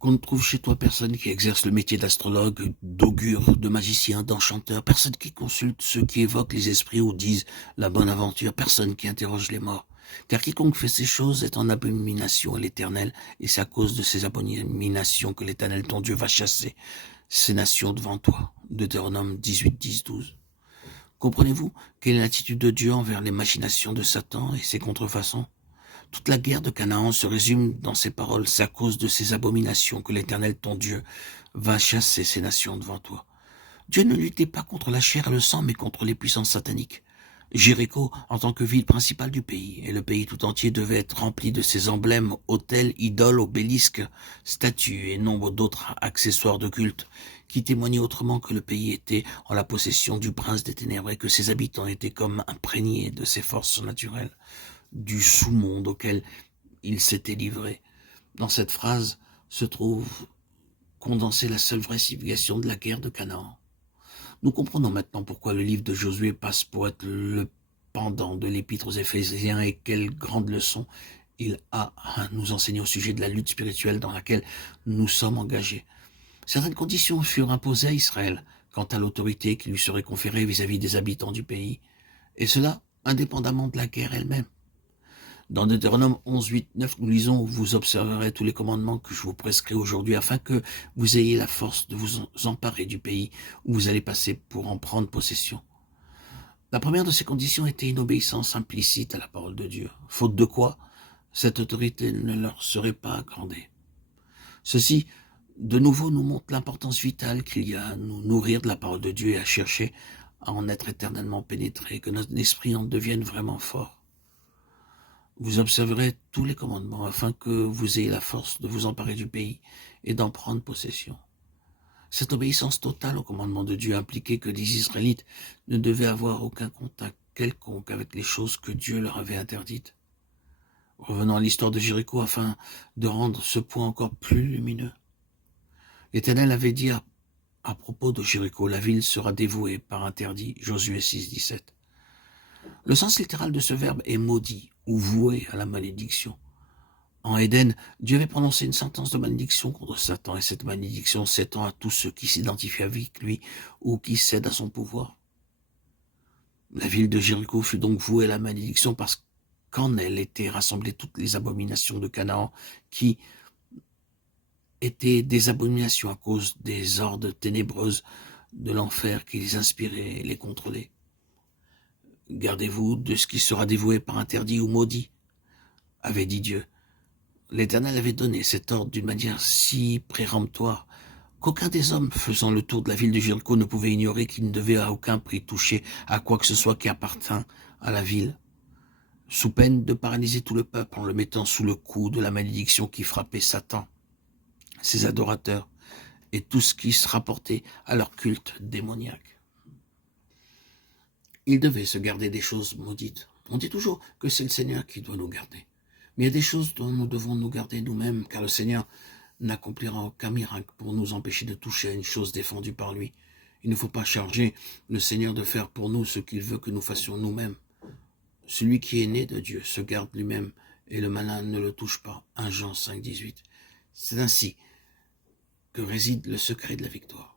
Qu'on ne trouve chez toi personne qui exerce le métier d'astrologue, d'augure, de magicien, d'enchanteur, personne qui consulte ceux qui évoquent les esprits ou disent la bonne aventure, personne qui interroge les morts. Car quiconque fait ces choses est en abomination à l'Éternel, et c'est à cause de ces abominations que l'Éternel ton Dieu va chasser ces nations devant toi. Deutéronome 18, 10, 12. Comprenez-vous quelle est l'attitude de Dieu envers les machinations de Satan et ses contrefaçons? Toute la guerre de Canaan se résume dans ces paroles. C'est à cause de ces abominations que l'Éternel, ton Dieu, va chasser ces nations devant toi. Dieu ne luttait pas contre la chair et le sang, mais contre les puissances sataniques. Jéricho, en tant que ville principale du pays, et le pays tout entier devait être rempli de ces emblèmes, autels, idoles, obélisques, statues et nombre d'autres accessoires de culte, qui témoignaient autrement que le pays était en la possession du prince des ténèbres et que ses habitants étaient comme imprégnés de ses forces naturelles, du sous-monde auquel il s'était livré. Dans cette phrase se trouve condensée la seule vraie signification de la guerre de Canaan. Nous comprenons maintenant pourquoi le livre de Josué passe pour être le pendant de l'épître aux Éphésiens et quelle grande leçon il a à nous enseigner au sujet de la lutte spirituelle dans laquelle nous sommes engagés. Certaines conditions furent imposées à Israël quant à l'autorité qui lui serait conférée vis-à-vis des habitants du pays, et cela indépendamment de la guerre elle-même. Dans Deutéronome 11, 8, 9, nous lisons « Vous observerez tous les commandements que je vous prescris aujourd'hui afin que vous ayez la force de vous emparer du pays où vous allez passer pour en prendre possession. » La première de ces conditions était une obéissance implicite à la parole de Dieu, faute de quoi cette autorité ne leur serait pas accordée. Ceci, de nouveau, nous montre l'importance vitale qu'il y a à nous nourrir de la parole de Dieu et à chercher à en être éternellement pénétré, que notre esprit en devienne vraiment fort. Vous observerez tous les commandements afin que vous ayez la force de vous emparer du pays et d'en prendre possession. Cette obéissance totale au commandement de Dieu impliquait que les Israélites ne devaient avoir aucun contact quelconque avec les choses que Dieu leur avait interdites. Revenons à l'histoire de Jéricho afin de rendre ce point encore plus lumineux. L'Éternel avait dit à propos de Jéricho, la ville sera dévouée par interdit, Josué 6, 17. Le sens littéral de ce verbe est maudit ou voué à la malédiction. En Éden, Dieu avait prononcé une sentence de malédiction contre Satan, et cette malédiction s'étend à tous ceux qui s'identifient avec lui ou qui cèdent à son pouvoir. La ville de Jéricho fut donc vouée à la malédiction parce qu'en elle étaient rassemblées toutes les abominations de Canaan, qui étaient des abominations à cause des hordes ténébreuses de l'enfer qui les inspiraient et les contrôlaient. Gardez-vous de ce qui sera dévoué par interdit ou maudit, avait dit Dieu. L'Éternel avait donné cet ordre d'une manière si péremptoire qu'aucun des hommes faisant le tour de la ville de Jéricho ne pouvait ignorer qu'il ne devait à aucun prix toucher à quoi que ce soit qui appartint à la ville, sous peine de paralyser tout le peuple en le mettant sous le coup de la malédiction qui frappait Satan, ses adorateurs et tout ce qui se rapportait à leur culte démoniaque. Ils devaient se garder des choses maudites. On dit toujours que c'est le Seigneur qui doit nous garder. Mais il y a des choses dont nous devons nous garder nous-mêmes, car le Seigneur n'accomplira aucun miracle pour nous empêcher de toucher à une chose défendue par lui. Il ne faut pas charger le Seigneur de faire pour nous ce qu'il veut que nous fassions nous-mêmes. Celui qui est né de Dieu se garde lui-même, et le malin ne le touche pas. 1 Jean 5, 18. C'est ainsi que réside le secret de la victoire.